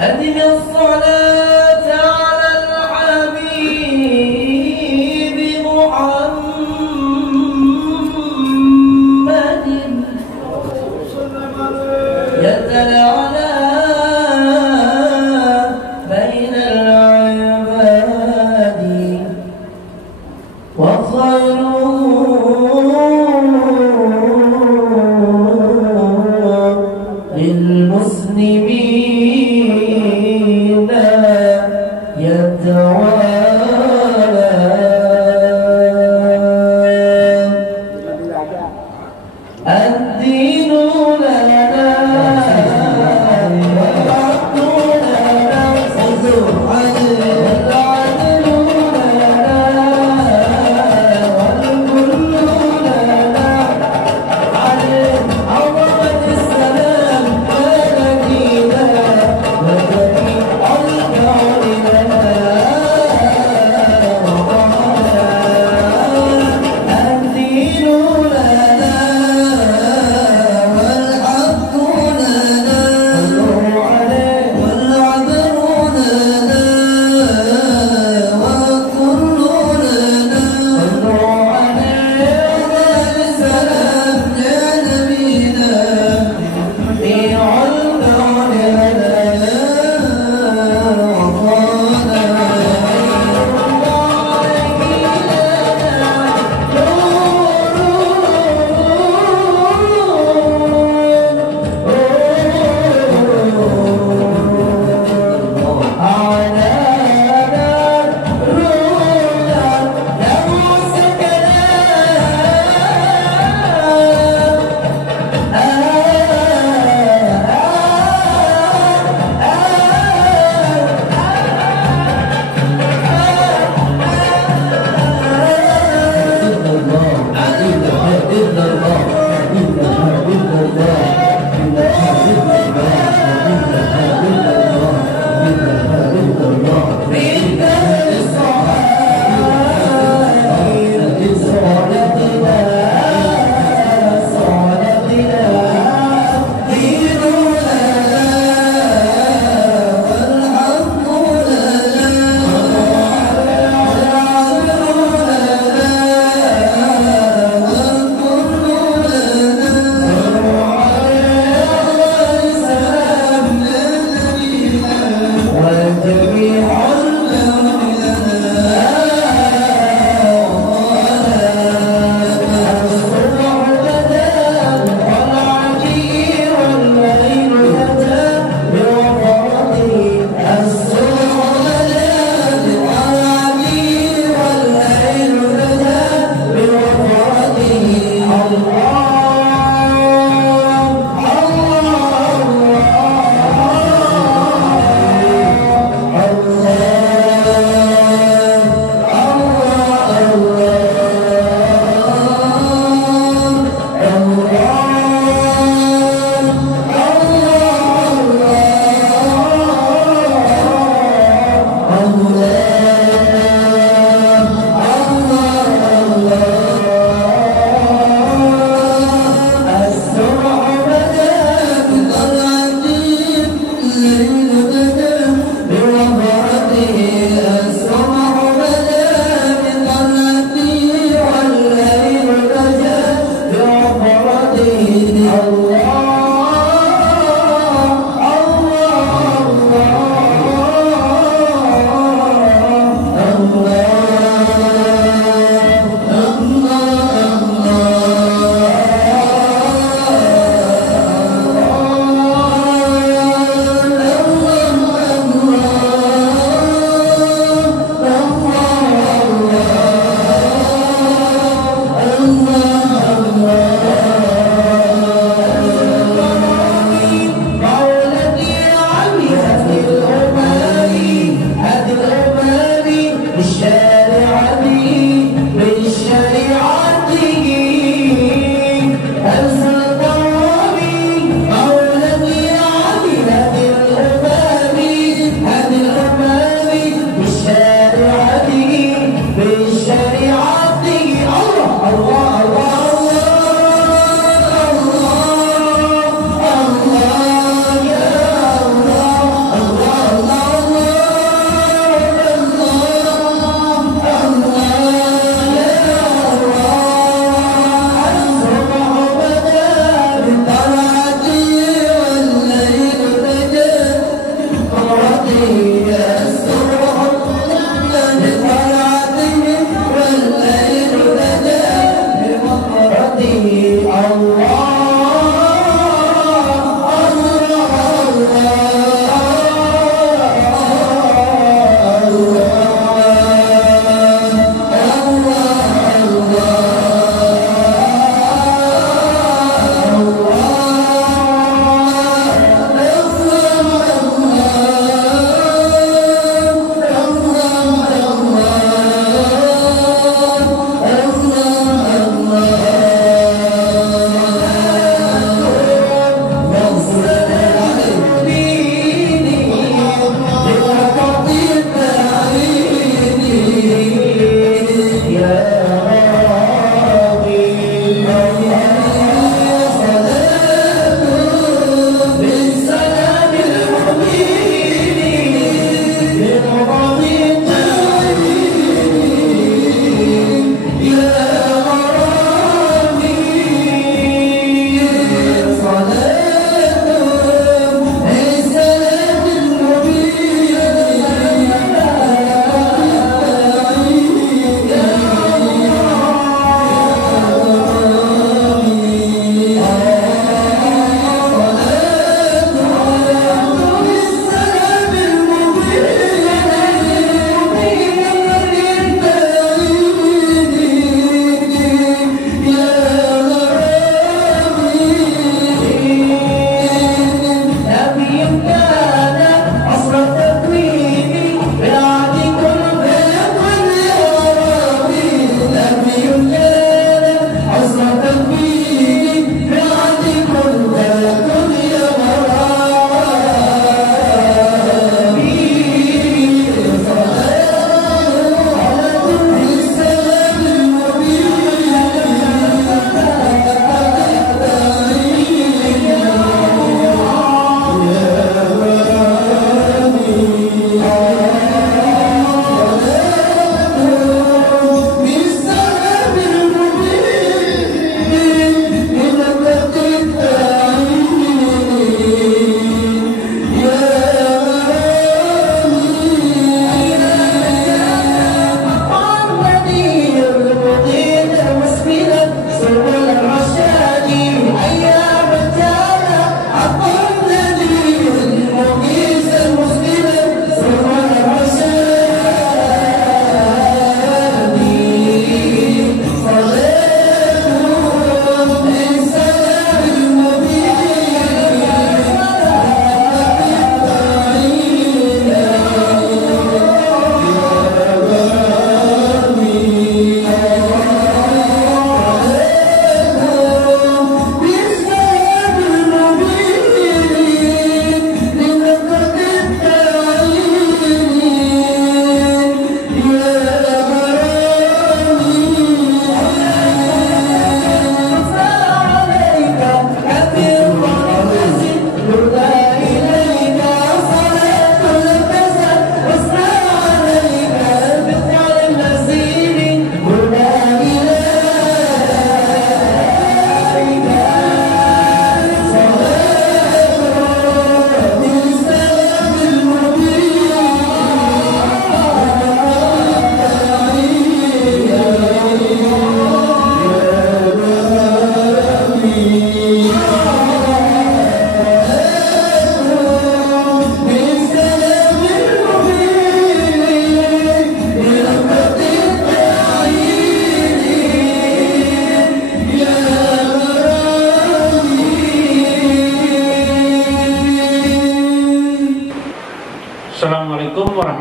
أدم الصلاة على الحبيب محمد يتلعلى بين العباد وخير للمسلمين يتوالى الدين لنا والحق لنا والعدل لنا والكل لنا على عظمة السلام ملكينا وجميع الكون لنا وقانا الدين لنا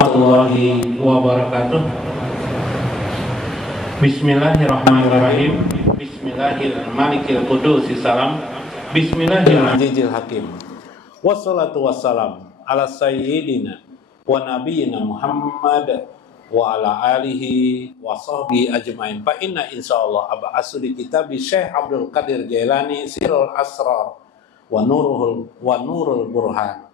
warahmatullahi wabarakatuh. Bismillahirrahmanirrahim. Bismillahirrahmanirrahim. Bismillahirrahmanirrahim. Wassalatu wassalam ala sayyidina wa nabiyyina Muhammad wa ala alihi wa sahbihi ajmain. Fa inna insyaallah aba asli kitab Syekh Abdul Qadir Jailani Sirrul Asrar wa nurul burhan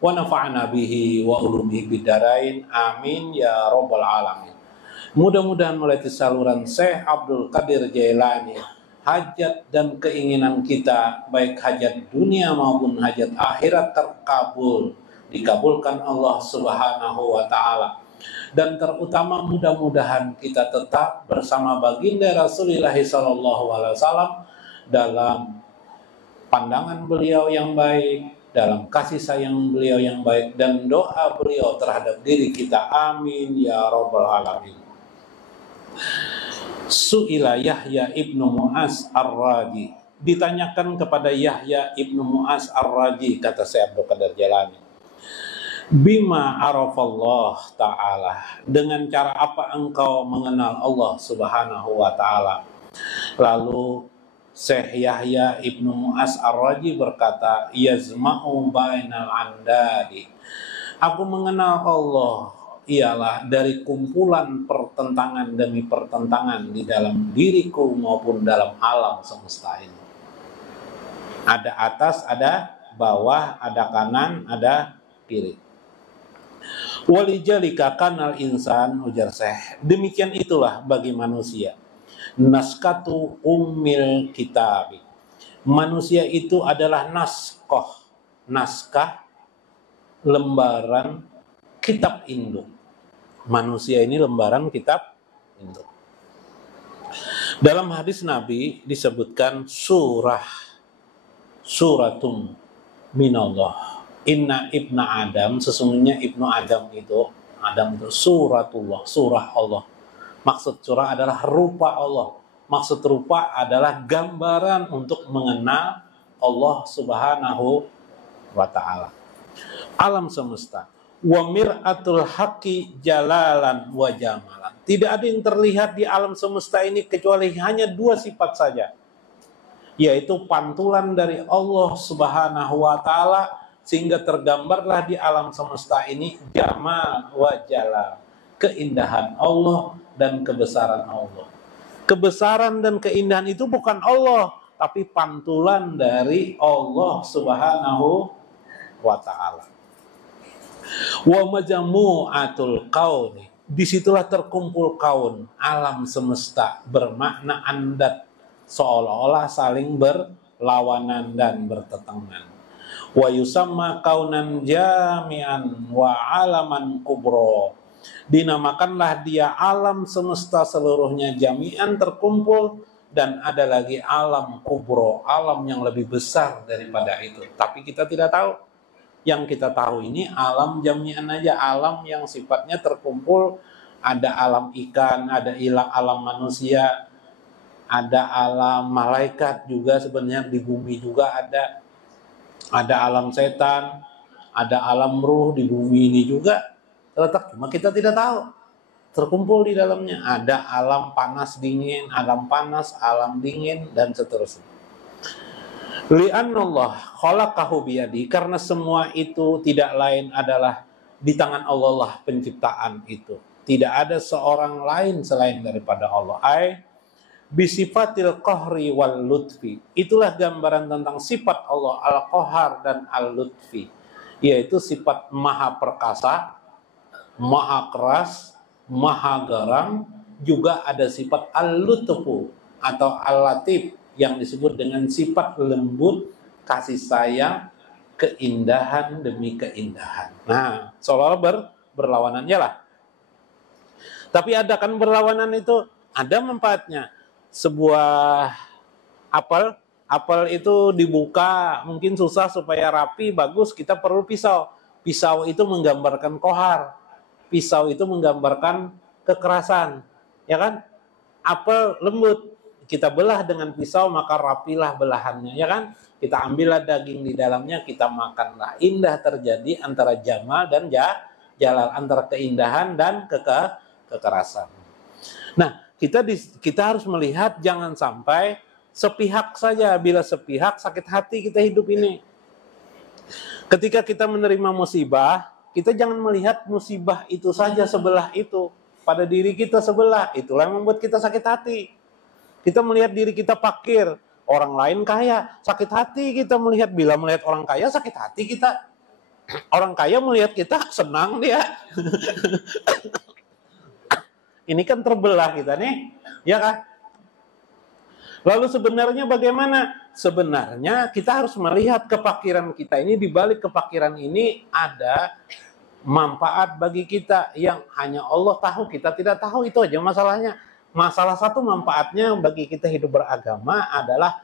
wa nafa'ana bihi wa ulumihi bidarain amin ya rabbal alamin. Mudah-mudahan melalui saluran Syekh Abdul Qadir Jailani hajat dan keinginan kita baik hajat dunia maupun hajat akhirat terkabul, dikabulkan Allah Subhanahu wa taala. Dan terutama mudah-mudahan kita tetap bersama baginda Rasulullah sallallahu alaihi wasallam dalam pandangan beliau yang baik, dalam kasih sayang beliau yang baik, dan doa beliau terhadap diri kita. Amin ya rabbal alamin. Su'ila Yahya ibnu Mu'az ar-Raji, ditanyakan kepada Yahya ibnu Mu'az ar-Raji, kata Syekh Abdul Qadir Jailani, bima arafallah ta'ala, dengan cara apa engkau mengenal Allah Subhanahu wa ta'ala. Lalu Syekh Yahya ibnu Mu'az ar-Raji berkata, yazma'u bainal andadi, aku mengenal Allah ialah dari kumpulan pertentangan demi pertentangan di dalam diriku maupun dalam alam semesta ini. Ada atas, ada bawah, ada kanan, ada kiri. Walijalika kanal insan, ujar Syekh, demikian itulah bagi manusia. Naskatu ummil kitabi, manusia itu adalah naskah lembaran kitab induk. Manusia ini lembaran kitab induk. Dalam hadis Nabi disebutkan suratum minallah. Inna ibna Adam, sesungguhnya ibnu Adam itu suratullah, surah Allah. Maksud surah adalah rupa Allah. Maksud rupa adalah gambaran untuk mengenal Allah Subhanahu wa ta'ala. Alam semesta. Wa mir'atul haqqi jalalan wa jamalan. Tidak ada yang terlihat di alam semesta ini kecuali hanya dua sifat saja, yaitu pantulan dari Allah Subhanahu wa ta'ala, sehingga tergambarlah di alam semesta ini jamal wa jalal, keindahan Allah dan kebesaran Allah. Kebesaran dan keindahan itu bukan Allah, tapi pantulan dari Allah Subhanahu wa ta'ala. Wa majmu'atul kauni, disitulah terkumpul kaun, alam semesta, bermakna andat, seolah-olah saling berlawanan dan bertetangan. Wa yusamma kaunan jami'an wa alaman kubro, dinamakanlah dia alam semesta seluruhnya jami'an, terkumpul, dan ada lagi alam kubro, alam yang lebih besar daripada itu, tapi kita tidak tahu. Yang kita tahu ini alam jami'an aja, alam yang sifatnya terkumpul. Ada alam ikan, ada alam manusia, ada alam malaikat juga, sebenarnya di bumi juga ada alam setan, ada alam ruh di bumi ini juga terletak, cuma kita tidak tahu. Terkumpul di dalamnya ada alam panas dingin, alam panas, alam dingin, dan seterusnya. Li'annallah khalaqahu biyadi, karena semua itu tidak lain adalah di tangan Allah lah penciptaan itu. Tidak ada seorang lain selain daripada Allah. Ai bisifatil qahri wal lutfi, itulah gambaran tentang sifat Allah al-qahar dan al-lutfi, yaitu sifat maha perkasa, maha keras, maha garang. Juga ada sifat al-lutfu atau al-latif yang disebut dengan sifat lembut, kasih sayang, keindahan demi keindahan. Nah, seolah-olah berlawanannya lah. Tapi ada kan berlawanan itu, ada manfaatnya. Sebuah apel itu dibuka, mungkin susah supaya rapi, bagus, kita perlu pisau. Pisau itu menggambarkan kohar. Pisau itu menggambarkan kekerasan. Ya kan? Apel lembut. Kita belah dengan pisau, maka rapilah belahannya, ya kan? Kita ambillah daging di dalamnya, kita makanlah. Indah terjadi antara jamal dan jalal, antara keindahan dan kekerasan. Nah, kita harus melihat jangan sampai sepihak saja. Bila sepihak, sakit hati kita hidup ini. Ketika kita menerima musibah, kita jangan melihat musibah itu saja sebelah itu. Pada diri kita sebelah, itulah yang membuat kita sakit hati. Kita melihat diri kita fakir, orang lain kaya, sakit hati kita melihat. Bila melihat orang kaya, sakit hati kita. Orang kaya melihat kita, senang dia. Ini kan terbelah kita nih, ya kan? Lalu sebenarnya bagaimana? Sebenarnya kita harus melihat kefakiran kita ini, di balik kefakiran ini ada manfaat bagi kita yang hanya Allah tahu, kita tidak tahu. Itu aja masalahnya. Masalah satu manfaatnya bagi kita hidup beragama adalah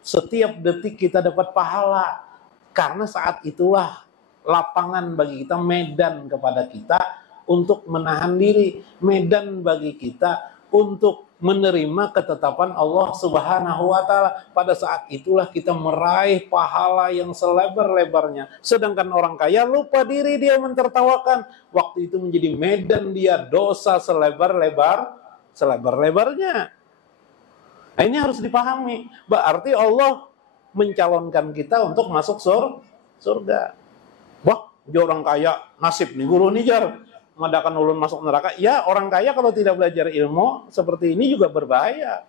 setiap detik kita dapat pahala. Karena saat itulah lapangan bagi kita, medan kepada kita untuk menahan diri, medan bagi kita untuk menerima ketetapan Allah Subhanahu wa Ta'ala. Pada saat itulah kita meraih pahala yang selebar-lebarnya. Sedangkan orang kaya lupa diri, dia mentertawakan. Waktu itu menjadi medan dia dosa selebar-lebarnya. Nah, ini harus dipahami. Berarti Allah mencalonkan kita untuk masuk surga. Wah, dia orang kaya, nasib nih guru nih jar. Mengadakan ulun masuk neraka. Ya, orang kaya kalau tidak belajar ilmu seperti ini juga berbahaya.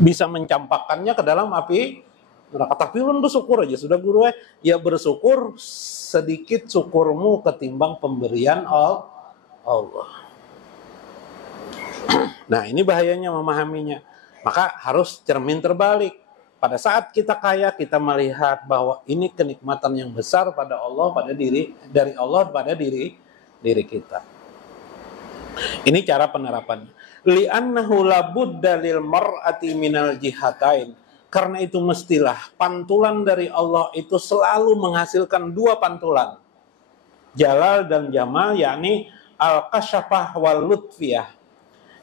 Bisa mencampakkannya ke dalam api neraka. Tapi ulun bersyukur aja sudah guru ya, bersyukur sedikit syukurmu ketimbang pemberian Allah. Nah, ini bahayanya memahaminya. Maka harus cermin terbalik. Pada saat kita kaya, kita melihat bahwa ini kenikmatan yang besar pada Allah, dari Allah pada diri kita. Ini cara penerapannya. Li'annahu labudda lil mar'ati minal jihatain. Karena itu mestilah pantulan dari Allah itu selalu menghasilkan dua pantulan. Jalal dan jamal, yakni al-kasyafah wal lutfiyah.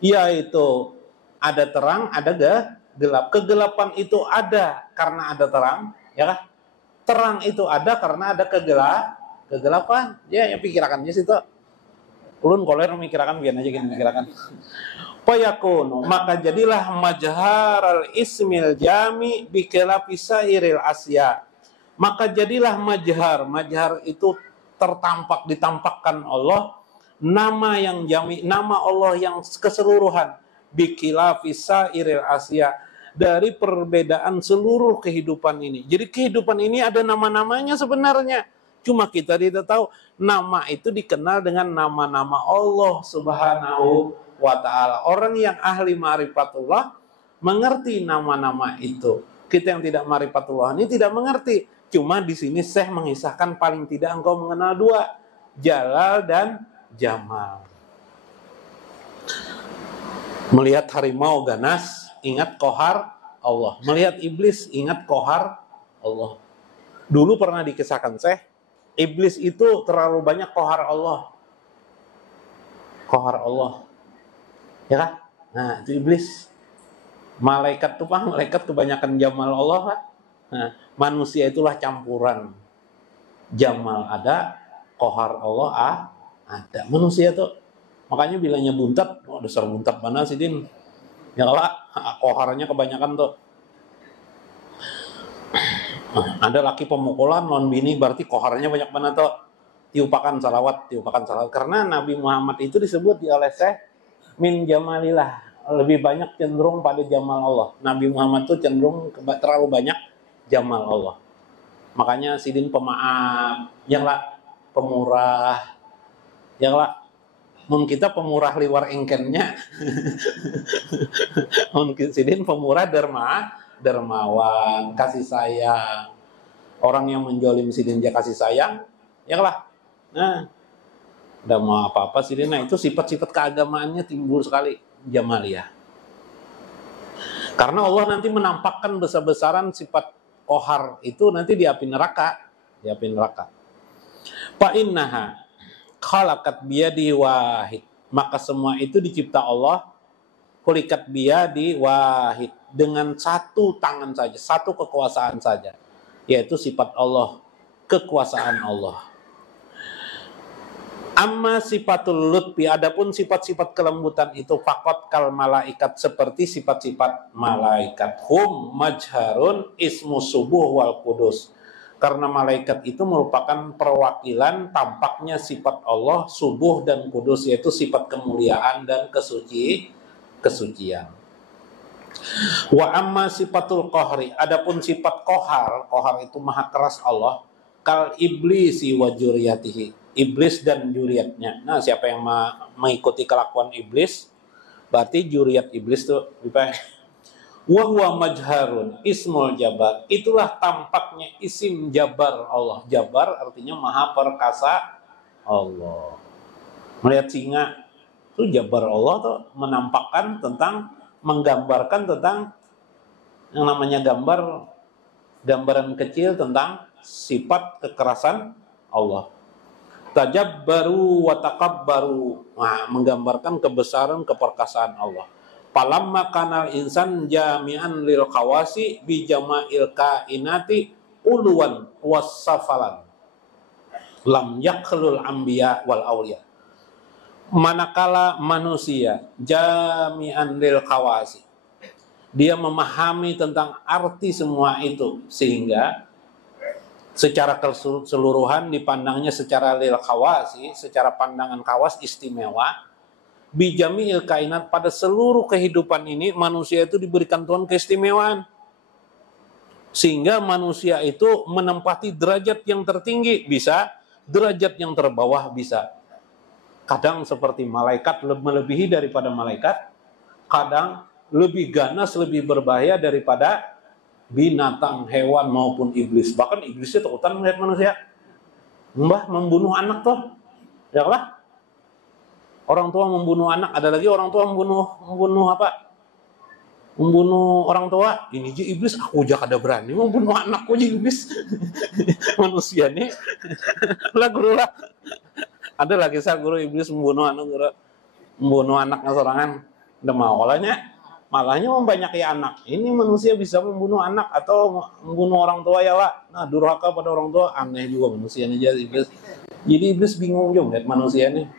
Yaitu ada terang, ada gelap. Kegelapan itu ada karena ada terang, ya kan? Terang itu ada karena ada kegelapan. Ya, yang pikirakannya situ. Ulun koler memikirkan biar aja gini memikirkan. Fayakunu, maka jadilah majharal ismil jami bikela pisairil asya. Maka jadilah majhar. Majhar itu ditampakkan Allah, nama yang jami, nama Allah yang keseluruhan, bikila pisairil asya, dari perbedaan seluruh kehidupan ini. Jadi kehidupan ini ada nama-namanya sebenarnya. Cuma kita tidak tahu. Nama itu dikenal dengan nama-nama Allah Subhanahu wa Ta'ala. Orang yang ahli ma'rifatullah mengerti nama-nama itu. Kita yang tidak ma'rifatullah ini tidak mengerti. Cuma di sini Syekh mengisahkan paling tidak engkau mengenal dua. Jalal dan Jamal. Melihat harimau ganas, ingat kohar Allah. Melihat iblis, ingat kohar Allah. Dulu pernah dikisahkan Syekh, iblis itu terlalu banyak kohar Allah. Kohar Allah. Ya kan? Nah, itu iblis. Malaikat tuh Pak, malaikat kebanyakan jamal Allah Pak. Nah, manusia itulah campuran. Jamal ada, kohar Allah ada. Manusia tuh, makanya bilangnya buntat, dasar buntat mana sih Din? Ya lah, koharnya kebanyakan tuh. Ada laki pemukulan non bini, berarti koharnya banyak banget tuh. Tiupakan salawat. Karena Nabi Muhammad itu disebut oleh Syekh min jamalillah, lebih banyak cenderung pada jamal Allah. Nabi Muhammad itu cenderung terlalu banyak jamal Allah. Makanya sidin pemaaf, yang lah pemurah, yang lah mun kita pemurah liwar engkennya. Mun sidin pemurah dermawan, kasih sayang. Orang yang menjolim sidin dia kasih sayang, ya lah. Nah, udah mau apa-apa sidin, nah itu sifat-sifat keagamaannya timbul sekali jamaliyah. Karena Allah nanti menampakkan besar-besaran sifat kohar itu nanti di api neraka. Fa innaha khalaqat biyadi wahid. Maka semua itu dicipta Allah khuliqat biyadi wahid, dengan satu tangan saja, satu kekuasaan saja, yaitu sifat Allah, kekuasaan Allah. Amma sifatul lutfi, adapun sifat-sifat kelembutan itu fakot kal malaikat, seperti sifat-sifat malaikat. Hum majharun ismu subuh wal kudus. Karena malaikat itu merupakan perwakilan tampaknya sifat Allah subuh dan kudus, yaitu sifat kemuliaan dan kesucian. Wa amma sifatul qahri, adapun sifat qahar itu maha keras Allah, kal iblisi wa juriyatihi, iblis dan juriatnya. Nah, siapa yang mengikuti kelakuan iblis, berarti juriat iblis itu wa huwa majharun ismul jabar, itulah tampaknya isim jabar Allah. Jabar artinya maha perkasa Allah. Melihat singa itu jabar Allah tuh menampakkan tentang, menggambarkan tentang yang namanya gambaran kecil tentang sifat kekerasan Allah. Tajabbaru wa takabbaru, menggambarkan kebesaran keperkasaan Allah. Falamma kanal insan jami'an lil khawasi bi jama'il kainati uluwan wassafalan lam yakhlul anbiya wal auliya. Manakala manusia jami'an lil khawasi, dia memahami tentang arti semua itu, sehingga secara keseluruhan dipandangnya secara lil khawasi, secara pandangan khawas istimewa. Bijami'il kainat, pada seluruh kehidupan ini manusia itu diberikan Tuhan keistimewaan, sehingga manusia itu menempati derajat yang tertinggi bisa, derajat yang terbawah bisa. Kadang seperti malaikat melebihi daripada malaikat, kadang lebih ganas, lebih berbahaya daripada binatang, hewan maupun iblis. Bahkan iblisnya takutan melihat manusia. Mbah membunuh anak tuh, ya lah. Orang tua membunuh anak, ada lagi orang tua membunuh apa? Membunuh orang tua. Ini aja iblis, aku aja kada berani membunuh anakku aja iblis. Manusia nih. Lah guru lah. Ada lagi saya guru iblis membunuh anaknya sorangan. Udah mau malahnya membanyaki anak. Ini manusia bisa membunuh anak atau membunuh orang tua ya Pak. Nah, durhaka pada orang tua, aneh juga manusia ini jadi iblis. Jadi iblis bingung juga lihat manusia ini.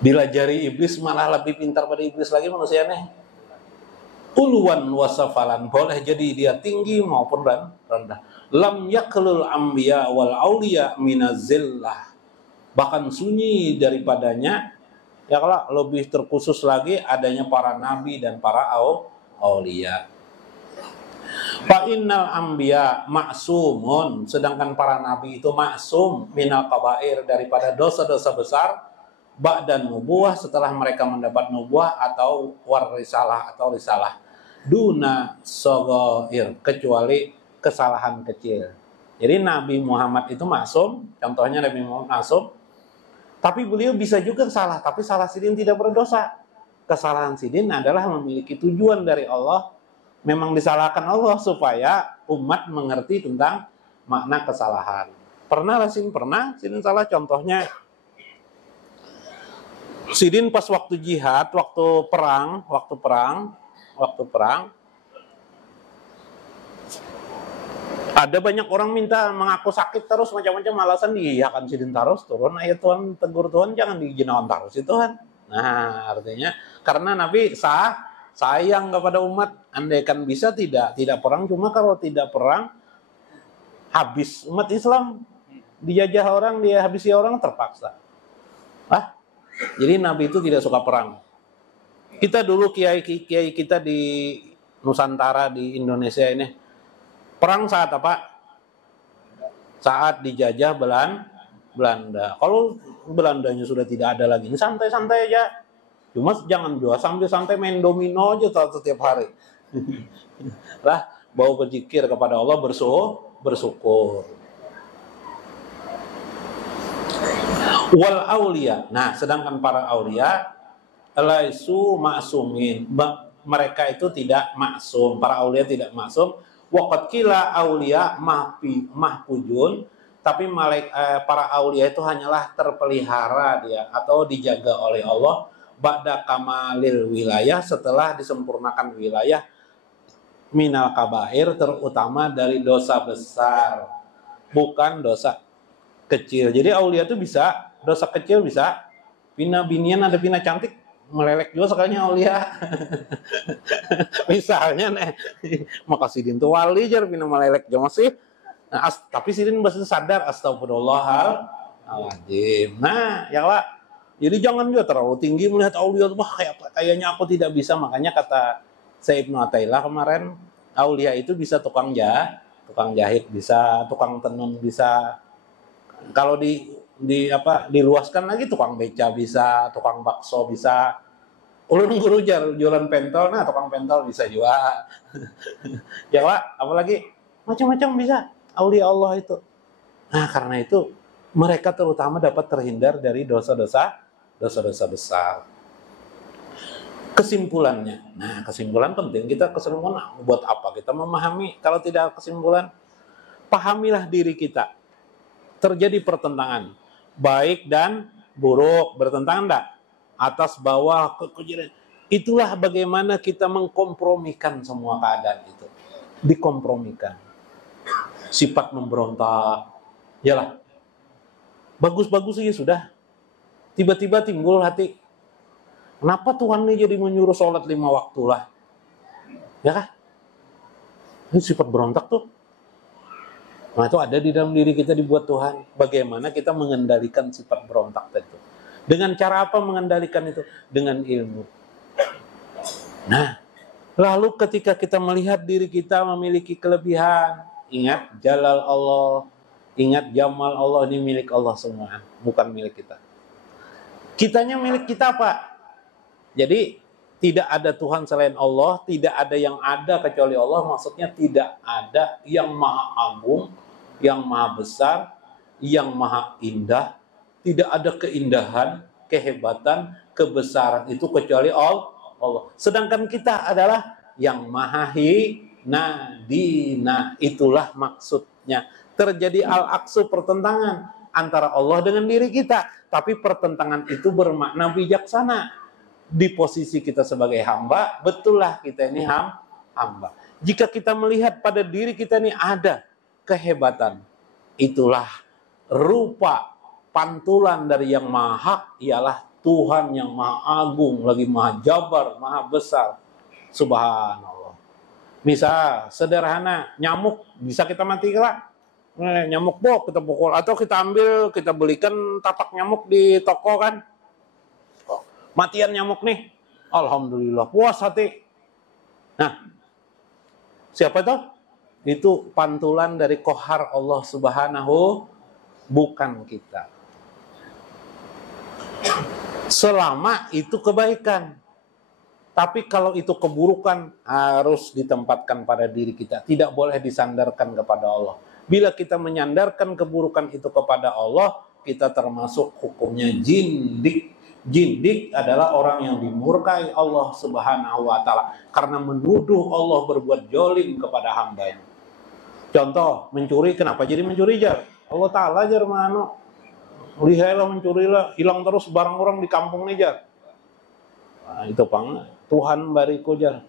Dilajari iblis malah lebih pintar pada iblis lagi manusianya. Uluwan wasafalan, boleh jadi dia tinggi maupun rendah. Lam yaklul anbiya wal auliya minazillah, bahkan sunyi daripadanya, ya kalau lebih terkhusus lagi adanya para nabi dan para auliya. Fa innal anbiya ma'sumun, sedangkan para nabi itu maksum minal kabair, daripada dosa-dosa besar, ba'dan nubuwah, setelah mereka mendapat nubuwah atau risalah, duna sogoir, kecuali kesalahan kecil. Jadi Nabi Muhammad itu maksum, contohnya Nabi Muhammad maksum, tapi beliau bisa juga salah, tapi salah sidin tidak berdosa. Kesalahan sidin adalah memiliki tujuan dari Allah, memang disalahkan Allah supaya umat mengerti tentang makna kesalahan. Pernah sidin salah, contohnya sidin pas waktu jihad, waktu perang, ada banyak orang minta mengaku sakit terus, macam-macam alasan, diiyakan sidin terus, turun ayat Tuhan, tegur Tuhan, jangan dijinawan terus itu Tuhan. Nah, artinya karena Nabi sayang kepada umat, andaikan bisa tidak perang, cuma kalau tidak perang habis umat Islam, dijajah orang, dia habisi orang terpaksa. Jadi Nabi itu tidak suka perang. Kita dulu kiai kita di Nusantara, di Indonesia ini, perang saat apa? Saat dijajah Belanda. Kalau Belandanya sudah tidak ada lagi, ini santai-santai aja. Cuma jangan juga sambil santai main domino aja setiap hari. Lah, bawa berzikir kepada Allah, bersyukur. Wal aulia. Nah, sedangkan para aulia laisu ma'sumin. Mereka itu tidak maksum. Para aulia tidak maksum. Waqad qila aulia mahfujun. Tapi para aulia itu hanyalah terpelihara dia atau dijaga oleh Allah ba'da kamalil wilayah, setelah disempurnakan wilayah minal kabair, terutama dari dosa besar, bukan dosa kecil. Jadi aulia itu bisa dosa kecil bisa. Pina binian ada pina cantik, melelek juga sekalinya aulia. Misalnya nih, makasih din tuh wali jar pina melelek juga masih. Nah, tapi sidin masih sadar astagfirullahaladzim. Nah, ya Pak. Jadi jangan juga terlalu tinggi melihat aulia, wah kayaknya aku tidak bisa. Makanya kata Syekh Ibnu Athaillah kemarin, aulia itu bisa tukang jahit, bisa tukang tenun, bisa kalau diluaskan lagi tukang beca bisa, tukang bakso bisa. Ulun guru jualan pentol, nah tukang pentol bisa juga. Ya Pak, apalagi macam-macam bisa aulia Allah itu. Nah, karena itu mereka terutama dapat terhindar dari dosa-dosa besar. Kesimpulannya, nah kesimpulan penting. Kita kesimpulan buat apa kita memahami? Kalau tidak kesimpulan, pahamilah diri kita. Terjadi pertentangan, baik dan buruk, bertentangan enggak? Atas bawah, itulah bagaimana kita mengkompromikan semua keadaan itu. Dikompromikan. Sifat memberontak, yalah. Bagus-bagus saja sudah. Tiba-tiba timbul hati, kenapa Tuhan ini jadi menyuruh sholat 5 waktu lah? Ya kan? Ini sifat berontak tuh. Nah, itu ada di dalam diri kita dibuat Tuhan. Bagaimana kita mengendalikan sifat berontak itu? Dengan cara apa mengendalikan itu? Dengan ilmu. Nah, lalu ketika kita melihat diri kita memiliki kelebihan, ingat jalal Allah, ingat jamal Allah, ini milik Allah semua, bukan milik kita. Kitanya milik kita apa? Jadi tidak ada Tuhan selain Allah, tidak ada yang ada kecuali Allah. Maksudnya tidak ada yang maha agung, yang maha besar, yang maha indah. Tidak ada keindahan, kehebatan, kebesaran itu kecuali Allah. Sedangkan kita adalah yang maha hina. Itulah maksudnya. Terjadi al-aqsu, pertentangan antara Allah dengan diri kita. Tapi pertentangan itu bermakna bijaksana. Di posisi kita sebagai hamba, betullah kita ini hamba. Jika kita melihat pada diri kita ini ada kehebatan, itulah rupa pantulan dari yang maha hak, ialah Tuhan yang maha agung, lagi maha jabar, maha besar. Subhanallah. Misal sederhana, nyamuk bisa kita matikan. Nyamuk kita pukul, atau kita ambil, kita belikan tapak nyamuk di toko kan. Matian nyamuk nih, alhamdulillah puas hati. Nah, siapa itu? Itu pantulan dari kohar Allah Subhanahu, bukan kita. Selama itu kebaikan. Tapi kalau itu keburukan, harus ditempatkan pada diri kita. Tidak boleh disandarkan kepada Allah. Bila kita menyandarkan keburukan itu kepada Allah, kita termasuk hukumnya jindik. Jindik adalah orang yang dimurkai Allah Subhanahu wa ta'ala karena menuduh Allah berbuat jolim kepada hambanya. Contoh, mencuri, kenapa jadi mencuri jar? Allah ta'ala jar mana? Lihailah mencurilah, hilang terus barang orang di kampung nih jar. Nah, itu pang Tuhan bariku jar,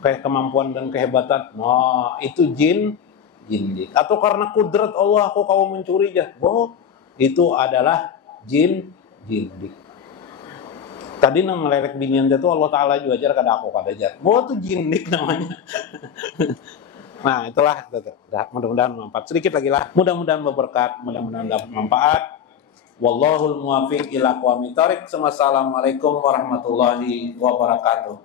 kayak kemampuan dan kehebatan. Nah, itu jindik. Atau karena kudrat Allah aku kau mencuri jar. Itu adalah jindik. Tadi nama melelek binian itu Allah Ta'ala juga ajar kada aku kada ajar. Itu jindik namanya. Nah itulah, mudah-mudahan manfaat. Sedikit lagi lah, mudah-mudahan berberkat, mudah-mudahan dapat manfaat. Wallahul muwaffiq ila aqwamit thoriq. Wassalamualaikum warahmatullahi wabarakatuh.